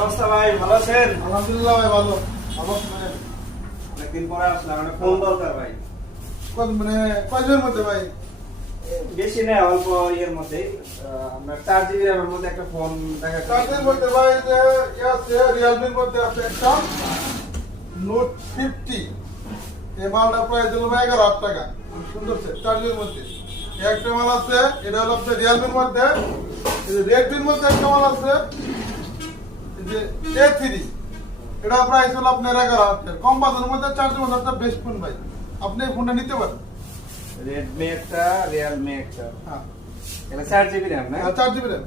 অবস্থা ভাই, ভালো আছেন? আলহামদুলিল্লাহ ভাই, ভালো ভালো আছেন? অনেকদিন পরে আসলাম, একটা ফোন দরকার ভাই। কয়জনের মধ্যে ভাই? বেশি নেই, অল্প ইয়ের মধ্যে। আপনার 4 GB র্যামের মধ্যে একটা ফোন দেখা কাজের মধ্যে ভাই যে আছে রিয়েলমির মধ্যে আছে একটা নোট 50। এই মালটা প্রাইস হলো 11,000 টাকা। খুব সুন্দর সেট, চার্জের মধ্যে। একটা মাল আছে, এটা হলো আপনার রিয়েলমির মধ্যে। এই যে রেডমির মধ্যে একটা মাল আছে, এই যে A3। এটা প্রাইস হলো আপনার 11,000 টাকা। কম বাজারের মধ্যে চার্জের মধ্যে একটা বেস্ট ফোন ভাই, আপনি এই ফোনটা নিতে পারেন। রেডমি একটা, রিয়েলমি একটা। হ্যাঁ, এটা 4 GB র্যাম না? 4 জিবি র্যাম।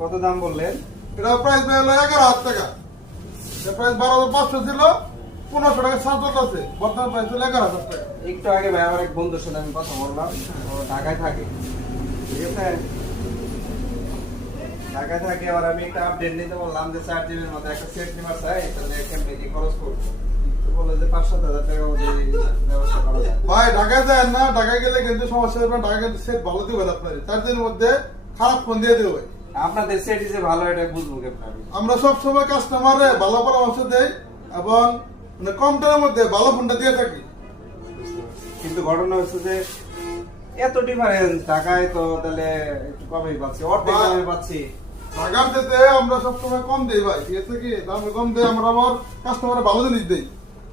কত দাম বললেন? এটা প্রাইস হলো 11,000 টাকা। এটা প্রাইস 12,500 ছিল, 1500 টাকা ছাড় আছে। বর্তমান প্রাইস হলো 11,000 টাকা। একটু আগে ভাই আমার এক বন্ধুর সাথে আমি কথা বললাম, ও ঢাকায় থাকে, ঠিক আছে? ঢাকায় থাকে, আর আমি একটা আপডেট নিতে বললাম যে 4 GB এর মধ্যে একটা সেট নিবার চাই, তাহলে কেমনে কি খরচ করবো? তো বললো যে 5-7 হাজার টাকা মধ্যে ব্যবস্থা করা যায়। ভাই ঢাকায় যায় না, ঢাকায় গেলে কিন্তু সমস্যা হবে। ঢাকায় কিন্তু সেট ভালো দিবে না আপনার, 4 দিনের মধ্যে খারাপ ফোন দিয়ে দেবে ভাই। আপনাদের সেট যে ভালো, এটা বুঝবো কেমন? আমরা সব সময় কাস্টমারে ভালো পরামর্শ দেই এবং কম টাকার মধ্যে ভালো ফোনটা দিয়ে থাকি। কিন্তু ঘটনা হচ্ছে যে এত ডিফারেন্স, ঢাকায় তো তাহলে একটু কমই পাচ্ছি, অর্ধেক দামে পাচ্ছি। ঢাকার যেতে আমরা সব সময় কম দেই ভাই, ঠিক আছে কি? দামে কম দেয়, আমরা আবার কাস্টমারে ভালো জিনিস দেই।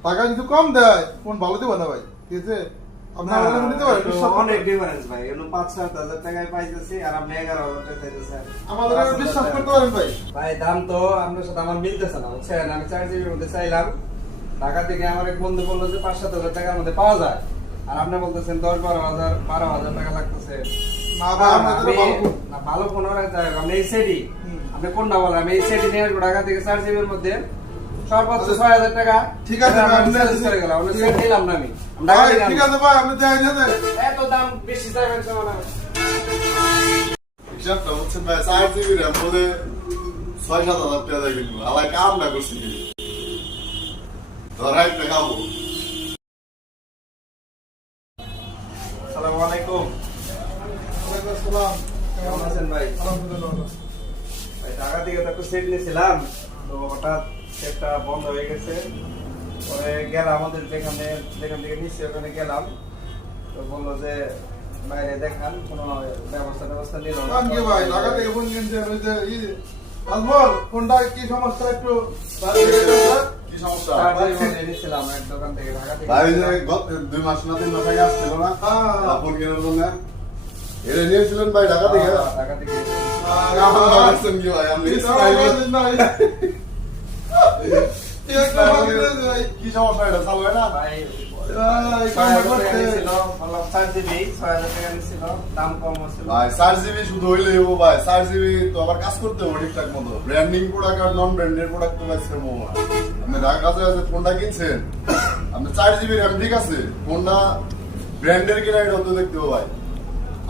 টাকা যদি কম দেয় ফোন ভালো দিবে না ভাই, ঠিক আছে? আপনার নিতে পারেন, বিশ্বাস করেন। অনেক ডিফারেন্স ভাই, 5-7 হাজার টাকায় পাইতেছি, আর আপনি 11,000 টাকা চাইতেছেন। আমাদের বিশ্বাস করতে পারেন ভাই। ভাই দাম তো আপনার সাথে আমার মিলতেছে না, বুঝছেন? আমি 4 GB এর মধ্যে চাইলাম, ঢাকা থেকে আমার এক বন্ধু বললো যে 5-7 হাজার টাকার মধ্যে পাওয়া যায়, আর আপনি বলতেছেন 10-12 হাজার টাকা লাগতেছে। না ভাই, আমাদের ভালো ফোন। না, ভালো ফোন ওরা চাই, আপনি এই সেটই, আপনি কোনটা বলেন? আমি এই সেটই নিয়ে আসবো ঢাকা থেকে 4 GB এর মধ্যে, সর্বোচ্চ 6,000 টাকা। ঠিক আছে ভাই, আমি আপনি করে গেলাম, আমি সেট নিলাম না, আমি ঢাকা ভাই, থেকে ঠিক আনবো। আছে ভাই, আপনি যাই না দেন। এত দাম বেশি চাইবেন কেমন? হিসাবটা হচ্ছে ভাই 4 জিবি র্যাম বলে 6-7 হাজার টাকা দেয় কিন্তু আলাই কাম না করছি ধরাই দেখাবো। আসসালামু আলাইকুম। ওয়ালাইকুম আসসালাম। কেমন আছেন ভাই? আলহামদুলিল্লাহ ভালো। ভাই ঢাকা থেকে তো একটা সেট নিয়েছিলাম, তো হঠাৎ সেটটা বন্ধ হয়ে গেছে। পরে গেলাম আমাদের যেখান থেকে নিচ্ছি, ওখানে গেলাম, তো বললো যে বাইরে দেখান, কোনো ব্যবস্থা নিল না। কারণ কি ভাই, ঢাকা থেকে ফোন কিনছেন, ওই যে আজমল ফোনটা কি সমস্যা একটু কি সমস্যা নিয়েছিলাম এক দোকান থেকে, ঢাকা থেকে। ভাই যে 2 মাস না 3 মাস আগে আসছিল না ফোন কেনার জন্য এটা নিয়েছিলেন ভাই ঢাকা থেকে? ঢাকা থেকে আসছেন কি ভাই আপনি কি সমস্যা এটা চালু হয় না? ভাই 6,000 টাকা নিয়েছিল, বললাম 4 GB, 6,000 টাকা নিয়েছিল, দাম কম হচ্ছিল। ভাই 4 জিবি শুধু হইলেই হবো ভাই, 4 জিবি তো আবার কাজ করতে হবে ঠিকঠাক মতো। ব্র্যান্ডিং প্রোডাক্ট আর নন ব্র্যান্ডেড প্রোডাক্ট তো ভাই সেম হবে না। আপনি ঢাকা কাছে ফোনটা কিনছেন, আপনি 4 জিবি র্যাম ঠিক আছে, ফোনটা ব্র্যান্ডের কিনা এটা তো দেখতে হবে ভাই।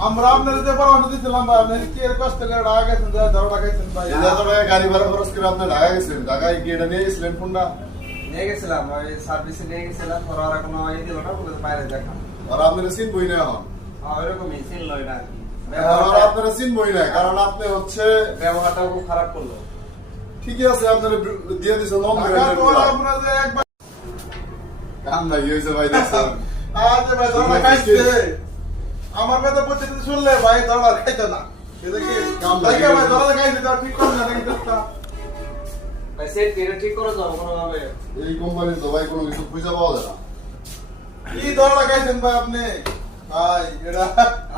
আমরা আপনার যে পরামর্শ দিচ্ছিলাম ভাই, আপনি কি এর কষ্ট করে ঢাকা গেছেন, ধরো ঢাকাইছেন ভাই। 1000 টাকা গাড়ি ভাড়া খরচ করে আপনি ঢাকা গেছেন, ঢাকায় গিয়ে এটা নিয়ে গেছিলেন ফোনটা? নিয়ে গেছিলাম, ওই সার্ভিসে নিয়ে গেছিলাম, ওরা কোনো ইয়ে দিল না, বলে বাইরে দেখা। আর আপনারা চিনবই না এখন, ওইরকমই ছিল এটা আর কি। আর আপনারা চিনবই না, কারণ আপনি হচ্ছে ব্যবহারটাও খুব খারাপ করলো। ঠিকই আছে আপনারা দিয়ে দিচ্ছেন নন ঢাকার ব্র্যান্ডেড পর প্রোডাক্ট। আপনার যে একবার কাম নাই হয়েছে ভাই দেখছেন। আজ ভাই ধরা খাইছে, আমার কথা প্রতিদিন শুনলে ভাই ধরা খাইতো না। এটা কি কাম ভাই লাগে। ভাই ধরা খাইছে, তো ঠিক করে না কিন্তু ভাই সেট এটা ঠিক করে যাও কোনোভাবে। এই কোম্পানির তো ভাই কোনো কিছু খুঁজে পাওয়া যায় না। কি ধরা খাইছেন ভাই আপনি? ভাই এটা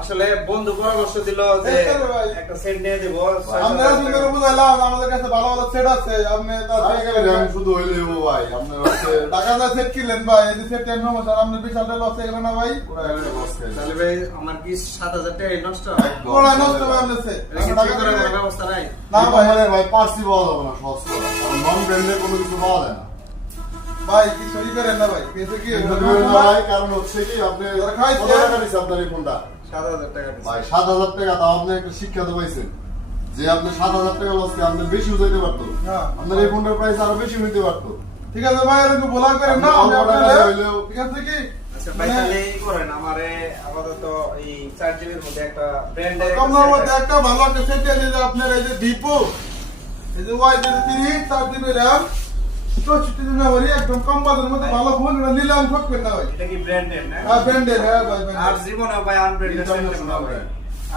আসলে বন্ধু পরামর্শ দিল যে এই তো ভাই। একটা সেট নিয়ে দেবো, আমরা সুন্দর বুঝাইলাম, আমাদের কাছে ভালো ভালো সেট আছে, আপনি তার আর কি র্যাম শুধু হইলেই হবো ভাই, আপনার হচ্ছে টাকা দিয়ে সেট কিনলেন ভাই, এই যে সেট টেন সমস্যা, আপনি বিশাল লস হয়ে গেল না ভাই? পুরো একটা লস খাই। তাহলে ভাই আমার কি 7,000 টাকা নষ্ট? ওরা নষ্ট ভাই আপনার সেট। এটা কি ঠিক করার কোনো ব্যবস্থা নাই? না না ভাই, ভাই ভাই পার্সি পাওয়া যাবে না সহজ করে, কারণ নন ব্র্যান্ডের কোনো কিছু পাওয়া যায় না। ভাই কিছু করেন না ভাই, কিছু কি কিন্তু ধরে না ভাই, কারণ হচ্ছে কি আপনি ওরা খাইছে। কত টাকা নিচ্ছে আপনার এই ফোনটা? 7,000 টাকা দিছি। ভাই 7,000 টাকা, তাও আপনি একটা শিক্ষা তো পাইছেন যে আপনি 7,000 টাকা লস কি আপনি বেশি উঠাইতে পারতো, হ্যাঁ। আপনার এই ফোনটার প্রাইস আরো বেশি হইতে পারতো। ঠিক আছে ভাই, এরকম বলা করেন না, আপনি আমি অল্প টাকা আপনার হইলেও- ঠিক আছে কি আচ্ছা ভাই, তাহলে এই করেন, আমারে আপাতত এই 4 GB এর মধ্যে একটা ব্র্যান্ডের কম দামের মধ্যে একটা ভালো একটা সেট দিয়ে দিন আপনার, এই যে ভিভো এই যে Y03 4GB RAM 64GB memory একদম কম বাজেটের মধ্যে ভালো ফোন এটা নিলে আমি ঠকবেন না ভাই এটা কি ব্র্যান্ডেড না? হ্যাঁ ব্র্যান্ডেড হ্যাঁ ভাই আর branded। জীবনে ভাই আনব্র্যান্ডেড সেট নেব না ভাই। brand।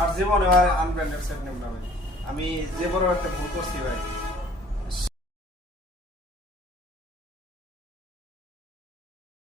আর জীবনে আনব্র্যান্ডেড সেট নেব না ভাই। আমি যে বড় একটা ভুল করছি ভাই।